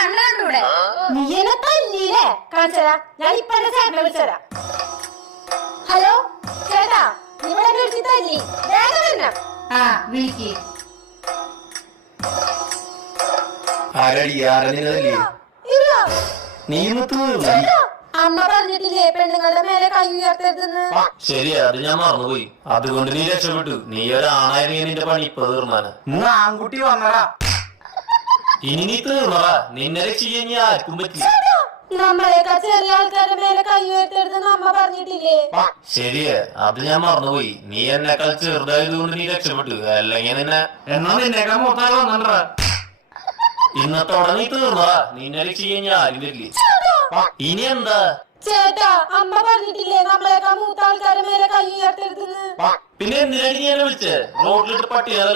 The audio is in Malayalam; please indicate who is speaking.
Speaker 1: നീ എന്നെ തല്ലിയില്ലേ കാണിച്ചരാ ഞാൻ ഇപ്പൊ എന്റെ ചേട്ടനെ വിളിച്ചരാ ഹലോ ചേട്ടാ നിങ്ങളെ ഇവിടെ വിളിച്ച് തല്ലി വേഗം വരണം.
Speaker 2: ആ വിളിക്ക്.
Speaker 3: ആരടി
Speaker 1: ഇല്ല
Speaker 3: നീ
Speaker 1: അമ്മ പറഞ്ഞിട്ടില്ലേ പെണ്ണുങ്ങളുടെ മേലെ കൈ ഉയർത്തരുതെന്ന്
Speaker 3: ശരി അത് ഞാൻ മറന്നുപോയി. അതുകൊണ്ട് നീ രക്ഷപ്പെട്ടു. നീ ഒരാണായിരുന്നു നിന്റെ പണി ഇപ്പൊ തീർന്നാണ്
Speaker 4: ആൺകുട്ടി വന്നടാ
Speaker 3: ഇനി നീ തീർന്നടാ നിന്നെ രക്ഷിക്കാൻ ഇനി ആർക്കും പറ്റില്ല.
Speaker 1: നമ്മളെക്കാ ചെറിയ ആൾക്കാരുടെ മേലെ കൈ ഉയർത്തരുതെന്ന് അമ്മ പറഞ്ഞിട്ടില്ലേ?
Speaker 3: ശരിയാ അത് ഞാൻ മറന്നുപോയി. നീ എന്നെക്കാൾ ചെറുതായതുകൊണ്ട് നീ രക്ഷപ്പെട്ടു. അല്ലെങ്കിൽ നിന്നെ
Speaker 4: എന്നാ നിന്നേക്കാൾ മൂത്താൾ വന്നണ്ടാ
Speaker 3: ഇന്നത്തോടെ നീ നിന്നെ രക്ഷിക്കാൻ ഞാൻ ആരും വരില്ലേ. ഇനി എന്താ?
Speaker 1: ചേട്ടാ അമ്മ പറഞ്ഞിട്ടില്ലേ നമ്മളെ മൂത്ത ആൾക്കാരുടെ മേലെ കൈ ഉയർത്തരുതെന്ന്
Speaker 3: പിന്നെ എന്തിനാണ് ഞാൻ വിളിച്ചേ? റോഡിലിട്ട് പട്ടിയാലോ